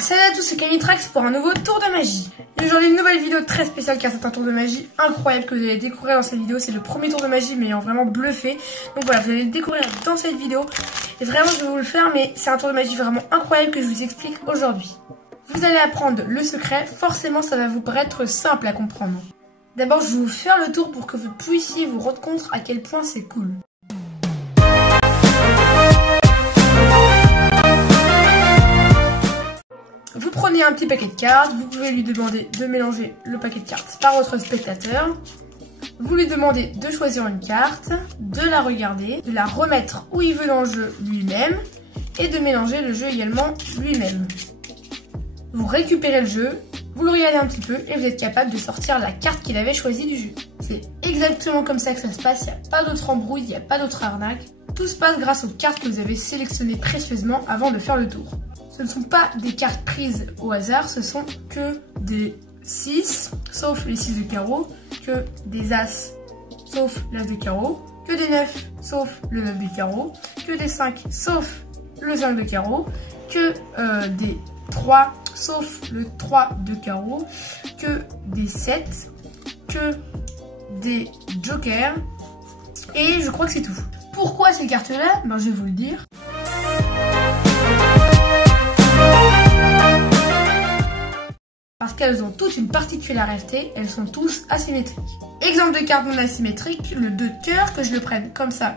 Salut à tous, c'est Camitrax pour un nouveau tour de magie. Et aujourd'hui une nouvelle vidéo très spéciale car c'est un tour de magie incroyable que vous allez découvrir dans cette vidéo. C'est le premier tour de magie mais ayant vraiment bluffé. Donc voilà, vous allez le découvrir dans cette vidéo. Et vraiment je vais vous le faire, mais c'est un tour de magie vraiment incroyable que je vous explique aujourd'hui. Vous allez apprendre le secret, forcément ça va vous paraître simple à comprendre. D'abord je vais vous faire le tour pour que vous puissiez vous rendre compte à quel point c'est cool. Vous prenez un petit paquet de cartes, vous pouvez lui demander de mélanger le paquet de cartes par votre spectateur. Vous lui demandez de choisir une carte, de la regarder, de la remettre où il veut dans le jeu lui-même et de mélanger le jeu également lui-même. Vous récupérez le jeu, vous le regardez un petit peu et vous êtes capable de sortir la carte qu'il avait choisie du jeu. C'est exactement comme ça que ça se passe, il n'y a pas d'autre embrouille, il n'y a pas d'autre arnaque. Tout se passe grâce aux cartes que vous avez sélectionnées précieusement avant de faire le tour. Ce ne sont pas des cartes prises au hasard, ce sont que des 6, sauf les 6 de carreau, que des As, sauf l'As de carreau, que des 9, sauf le 9 de carreau, que des 5, sauf le 5 de carreau, que des 3, sauf le 3 de carreau, que des 7, que des jokers, et je crois que c'est tout. Pourquoi ces cartes-là? Ben, je vais vous le dire. Parce qu'elles ont toutes une particularité, elles sont tous asymétriques. Exemple de carte non asymétrique, le 2 de cœur, que je le prenne comme ça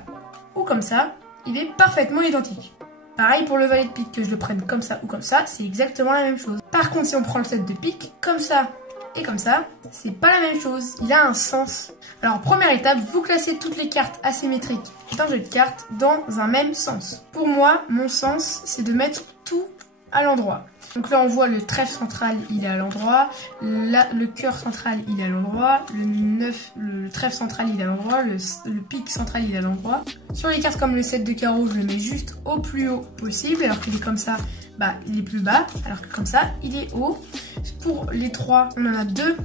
ou comme ça, il est parfaitement identique. Pareil pour le valet de pique, que je le prenne comme ça ou comme ça, c'est exactement la même chose. Par contre, si on prend le 7 de pique, comme ça et comme ça, c'est pas la même chose, il a un sens. Alors première étape, vous classez toutes les cartes asymétriques d'un jeu de cartes dans un même sens. Pour moi, mon sens, c'est de mettre tout à l'endroit. Donc là on voit le trèfle central il est à l'endroit, là le cœur central il est à l'endroit, le trèfle central il est à l'endroit, le pique central il est à l'endroit. Sur les cartes comme le 7 de carreau je le mets juste au plus haut possible, alors qu'il est comme ça, bah il est plus bas, alors que comme ça il est haut. Pour les 3 on en a 2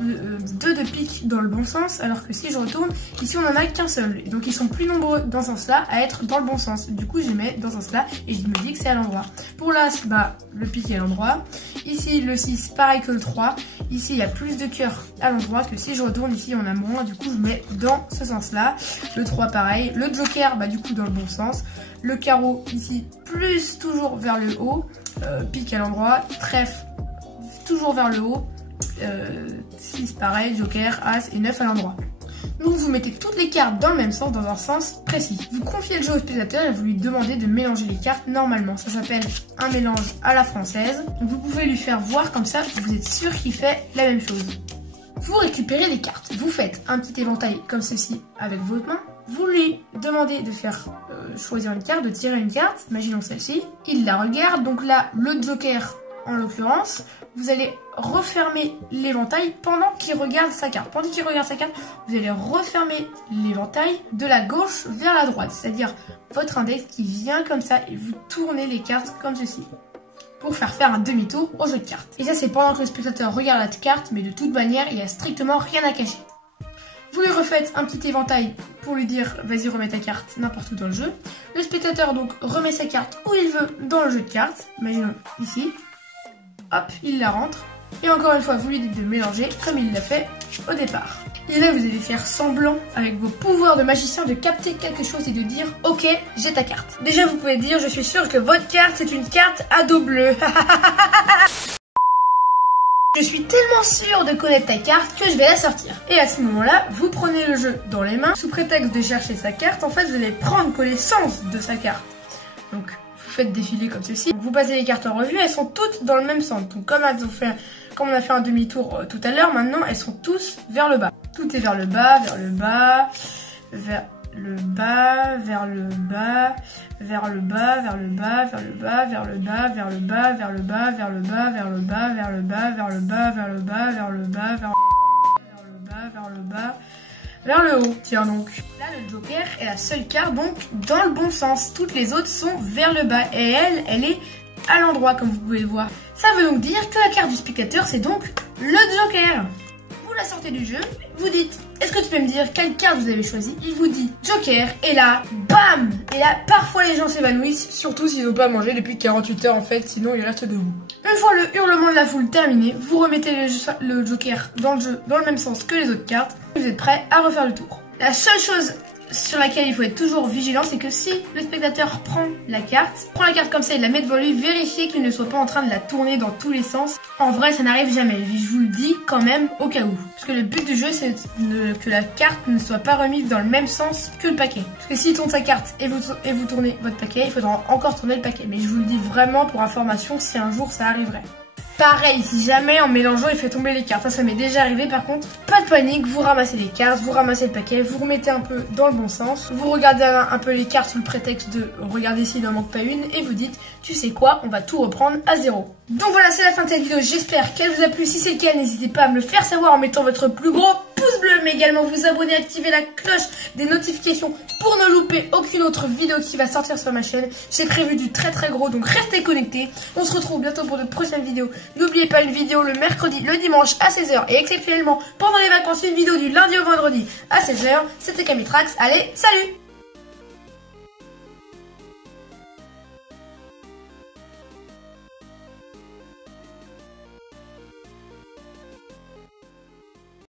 de pique dans le bon sens, alors que si je retourne, ici on en a qu'un seul. Et donc ils sont plus nombreux dans ce sens-là à être dans le bon sens. Du coup je les mets dans ce sens-là et je me dis que c'est à l'endroit. Pour l'As, bah le pique est à l'endroit. Ici le 6, pareil que le 3. Ici il y a plus de cœur à l'endroit, que si je retourne ici on a moins. Du coup je mets dans ce sens-là. Le 3 pareil. Le joker, bah du coup dans le bon sens. Le carreau ici plus toujours vers le haut. Pique à l'endroit. Trèfle toujours vers le haut. 6 pareil, joker, as et 9 à l'endroit. Donc vous mettez toutes les cartes dans le même sens, dans un sens précis. Vous confiez le jeu au spectateur et vous lui demandez de mélanger les cartes normalement. Ça s'appelle un mélange à la française. Donc vous pouvez lui faire voir comme ça, vous êtes sûr qu'il fait la même chose. Vous récupérez les cartes. Vous faites un petit éventail comme ceci avec votre main. Vous lui demandez de faire choisir une carte, de tirer une carte. Imaginons celle-ci. Il la regarde. Donc là, le joker en l'occurrence, vous allez refermer l'éventail pendant qu'il regarde sa carte. Pendant qu'il regarde sa carte, vous allez refermer l'éventail de la gauche vers la droite, c'est-à-dire votre index qui vient comme ça et vous tournez les cartes comme ceci pour faire un demi-tour au jeu de cartes. Et ça c'est pendant que le spectateur regarde la carte, mais de toute manière il n'y a strictement rien à cacher. Vous lui refaites un petit éventail pour lui dire vas-y remets ta carte n'importe où dans le jeu. Le spectateur donc remet sa carte où il veut dans le jeu de cartes, imaginons ici. Hop, il la rentre. Et encore une fois, vous lui dites de mélanger comme il l'a fait au départ. Et là, vous allez faire semblant, avec vos pouvoirs de magicien, de capter quelque chose et de dire « Ok, j'ai ta carte ». Déjà, vous pouvez dire « Je suis sûr que votre carte, c'est une carte ado bleu ». Je suis tellement sûre de connaître ta carte que je vais la sortir. Et à ce moment-là, vous prenez le jeu dans les mains. Sous prétexte de chercher sa carte, en fait, vous allez prendre connaissance de sa carte. Donc, vous faites défiler comme ceci. Vous passez les cartes en revue, elles sont toutes dans le même sens. Donc comme on a fait un demi-tour tout à l'heure, maintenant elles sont tous vers le bas. Tout est vers le bas, vers le bas, vers le bas, vers le bas, vers le bas, vers le bas, vers le bas, vers le bas, vers le bas, vers le bas, vers le bas, vers le bas, vers le bas, vers le bas, vers le bas, vers le bas, vers le bas, vers le bas, vers le haut. Tiens donc. Là, le joker est la seule carte donc dans le bon sens. Toutes les autres sont vers le bas et elle est à l'endroit comme vous pouvez le voir. Ça veut donc dire que la carte du spectateur c'est donc le joker. Vous la sortez du jeu, vous dites, est-ce que tu peux me dire quelle carte vous avez choisi? Il vous dit Joker, et là, bam! Et là, parfois les gens s'évanouissent, surtout s'ils n'ont pas mangé depuis 48 heures en fait, sinon ils restent debout. Une fois le hurlement de la foule terminé, vous remettez le Joker dans le jeu dans le même sens que les autres cartes, et vous êtes prêt à refaire le tour. La seule chose sur laquelle il faut être toujours vigilant, c'est que si le spectateur prend la carte comme ça, il la met devant lui, vérifiez qu'il ne soit pas en train de la tourner dans tous les sens. En vrai, ça n'arrive jamais, je vous le dis quand même au cas où. Parce que le but du jeu, c'est que la carte ne soit pas remise dans le même sens que le paquet. Parce que s'il tourne sa carte et vous tournez votre paquet, il faudra encore tourner le paquet. Mais je vous le dis vraiment pour information, si un jour ça arriverait. Pareil, si jamais en mélangeant il fait tomber les cartes, ça m'est déjà arrivé par contre, pas de panique, vous ramassez les cartes, vous ramassez le paquet, vous remettez un peu dans le bon sens, vous regardez un peu les cartes sous le prétexte de regarder s'il n'en manque pas une et vous dites, tu sais quoi, on va tout reprendre à zéro. Donc voilà, c'est la fin de cette vidéo, j'espère qu'elle vous a plu, si c'est le cas, n'hésitez pas à me le faire savoir en mettant votre plus gros pouce bleu, mais également vous abonner, activer la cloche des notifications pour ne louper aucune autre vidéo qui va sortir sur ma chaîne. J'ai prévu du très gros, donc restez connectés, on se retrouve bientôt pour de prochaines vidéos. N'oubliez pas une vidéo le mercredi, le dimanche à 16 h et exceptionnellement pendant les vacances une vidéo du lundi au vendredi à 16 h. C'était Camitrax, allez, salut!